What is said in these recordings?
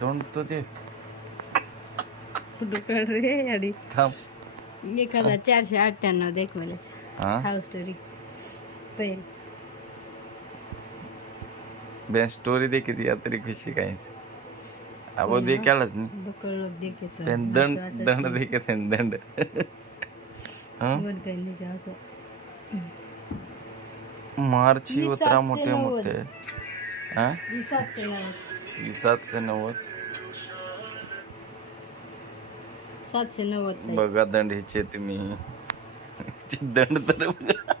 तोंड तो ते फोटो काढ रे अडी थांब 1498 देख मला हा हाऊ स्टोरी पहिले बेन स्टोरी दे किती या तरी खुशी काही अब दे केलाच नाही बकळ लोक देखे तो बेन दंड दंड दे के दंड हा वन काही जायचं मार्ची उतरा मोठे मोठे हा 790 790 बघा दंड हिचे तुम्ही दंड तर बघा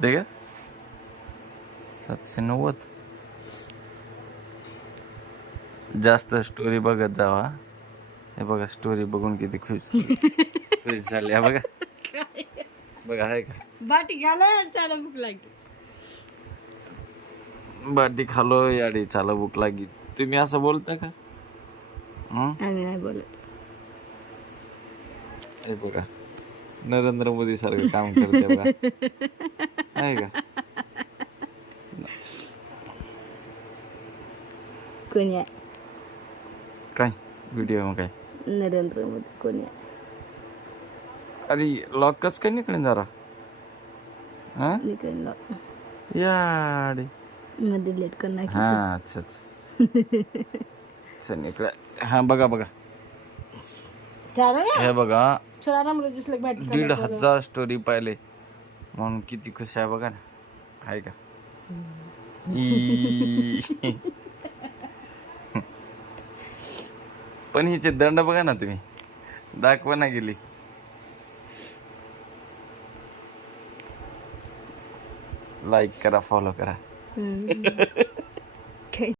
दे का 790 जास्त स्टोरी बघत जावा हे बघा स्टोरी बघून किती खुश झाली हा बघा बघा आहे का बाटी घाला चाला भूक लागली बाटी खालो याडी चाला भूक लागी तुम्ही असं बोलता का आम्ही नाही बोलत हे बघा नरेंद्र मोदी सारखं काम करते बघा आहे का कोणी आहे काय व्हिडिओ मग काय नरेंद्र मोदी कोणी आहे अरे लॉक कस काय निघणे जरा हा निकलला याडी मग डिलीट करणार हा अच्छा अच्छा निकळ हा बघा बघा हे बघा छोरा राम्रो जसले बाटी 1,500 स्टोरी पाहिले म्हणून किती खुश आहे बघा ना आहे का पण हिचे दंड बघा ना तुम्ही दाखवा ना गेली लाईक करा फॉलो करा